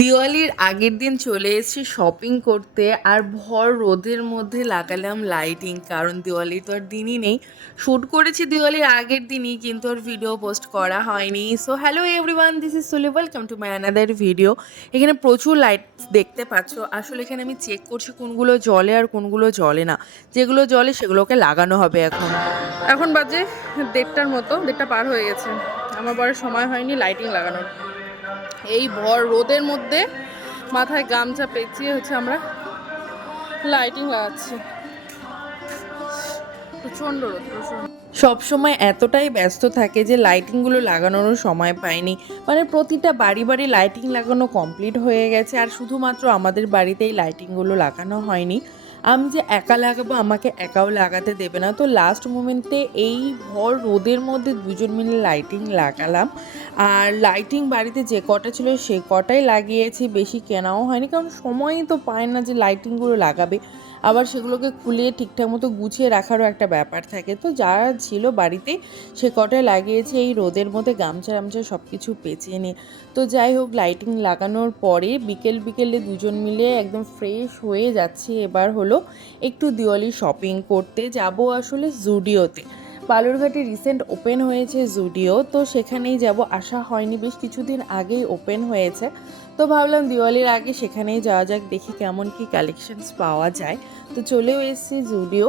দিওয়ালির আগের দিন চলে এসেছি শপিং করতে আর ভর রোদের মধ্যে লাগালাম লাইটিং, কারণ দিওয়ালির তো আর দিনই নেই। শ্যুট করেছি দিওয়ালির আগের দিনই, কিন্তু আর ভিডিও পোস্ট করা হয়নি। So hello everyone, this is সুলি, welcome to my another video. এখানে প্রচুর লাইট দেখতে পাচ্ছ। আসলে এখানে আমি চেক করছি কোনগুলো জ্বলে আর কোনগুলো জ্বলে না। যেগুলো জ্বলে সেগুলোকে লাগানো হবে। এখন বাজে 1:30টার মতো, 1:30 পার হয়ে গেছে। আমার বড় সময় হয়নি লাইটিং লাগানোর। এই ভর রোদের মধ্যে মাথায় গামছা পেঁচিয়ে আমরা লাইটিং লাগাচ্ছি। প্রচণ্ড রোদ, প্রচণ্ড। সবসময় এতটাই ব্যস্ত থাকে যে লাইটিংগুলো লাগানোরও সময় পায়নি। মানে প্রতিটা বাড়ি বাড়ি লাইটিং লাগানো কমপ্লিট হয়ে গেছে, আর শুধুমাত্র আমাদের বাড়িতেই লাইটিংগুলো লাগানো হয়নি। আমি যে একা লাগাবো, আমাকে একাও লাগাতে দেবে না। তো লাস্ট মোমেন্টে এই ভর রোদের মধ্যে দুজন মিলে লাইটিং লাগালাম। আর লাইটিং বাড়িতে যে কটা ছিল সে কটাই লাগিয়েছি, বেশি কেনাও হয়নি, কারণ সময়ই তো পায় না যে লাইটিংগুলো লাগাবে। আবার সেগুলোকে খুলে ঠিকঠাক মতো গুছিয়ে রাখারও একটা ব্যাপার থাকে। তো যারা ছিল বাড়িতে সে কটাই লাগিয়েছি এই রোদের মধ্যে গামছা সব কিছু পেঁচিয়ে নিয়ে। তো যাই হোক, লাইটিং লাগানোর পরে বিকেলে দুজন মিলে একদম ফ্রেশ হয়ে যাচ্ছি। এবার হলো একটু দিওয়ালি শপিং করতে যাব, আসলে জুডিওতে। বালুরঘাটে রিসেন্ট ওপেন হয়েছে জুডিও, তো সেখানেই যাব। আসা হয়নি, বেশ কিছুদিন আগেই ওপেন হয়েছে। তো ভাবলাম দিওয়ালির আগে সেখানেই যাওয়া যাক, দেখি কেমন কি কালেকশনস পাওয়া যায়। তো চলেও এসেছি জুডিও।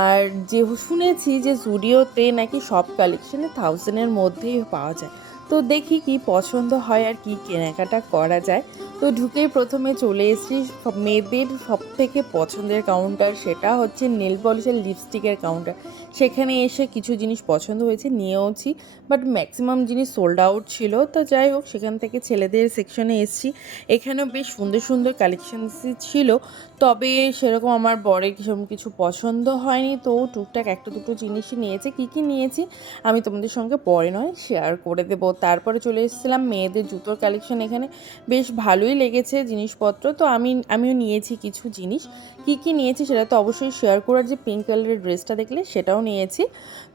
আর যে শুনেছি যে জুডিওতে নাকি সব কালেকশনে 1000-এর মধ্যেই পাওয়া যায়। তো দেখি কি পছন্দ হয় আর কি কেনাকাটা করা যায়। তো ঢুকেই প্রথমে চলে এসেছি মেয়েদের সব থেকে পছন্দের কাউন্টার, সেটা হচ্ছে নেল পলিশের লিপস্টিকের কাউন্টার। সেখানে এসে কিছু জিনিস পছন্দ হয়েছে, নিয়েওছি, বাট ম্যাক্সিমাম জিনিস সোল্ড আউট ছিল। তো যাই হোক, সেখান থেকে ছেলেদের সেকশনে এসেছি। এখানেও বেশ সুন্দর সুন্দর কালেকশানস ছিল, তবে সেরকম আমার বরের কিছু পছন্দ হয়নি। তো টুকটাক একটা দুটো জিনিসই নিয়েছে। কী নিয়েছি আমি তোমাদের সঙ্গে পরে নয় শেয়ার করে দেবো। তারপরে চলে এসেছিলাম মেয়েদের জুতোর কালেকশন। এখানে বেশ ভালোই লেগেছে জিনিসপত্র। তো আমিও নিয়েছি কিছু জিনিস। কী নিয়েছি সেটা তো অবশ্যই শেয়ার করার। যে পিঙ্ক কালারের ড্রেসটা দেখলে সেটাও নিয়েছি।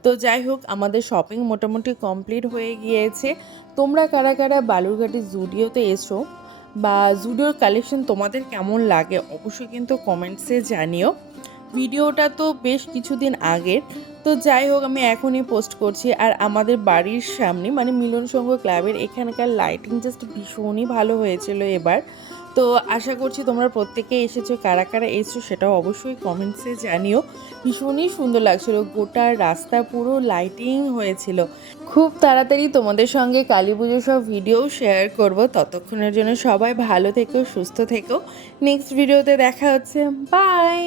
তো যাই হোক, আমাদের শপিং মোটামুটি কমপ্লিট হয়ে গিয়েছে। তোমরা কারা কারা বালুরঘাটের জুডিওতে এসো বা জুডিওর কালেকশন তোমাদের কেমন লাগে অবশ্যই কিন্তু কমেন্টসে জানিও। ভিডিওটা তো বেশ কিছুদিন আগের। তো যাই হোক, আমি এখনই পোস্ট করছি। আর আমাদের বাড়ির সামনে মানে মিলন সংঘ ক্লাবের এখানকার লাইটিং জাস্ট ভীষণই ভালো হয়েছিল এবার। তো আশা করছি তোমরা প্রত্যেকে এসেছো, কারা কারা এসেছো সেটাও অবশ্যই কমেন্টসে জানিও। ভীষণই সুন্দর লাগছিল, গোটা রাস্তা পুরো লাইটিং হয়েছিল। খুব তাড়াতাড়ি তোমাদের সঙ্গে কালী পুজোর সব ভিডিও শেয়ার করব। ততক্ষণের জন্য সবাই ভালো থেকো, সুস্থ থেকো। নেক্সট ভিডিওতে দেখা হচ্ছে। বাই।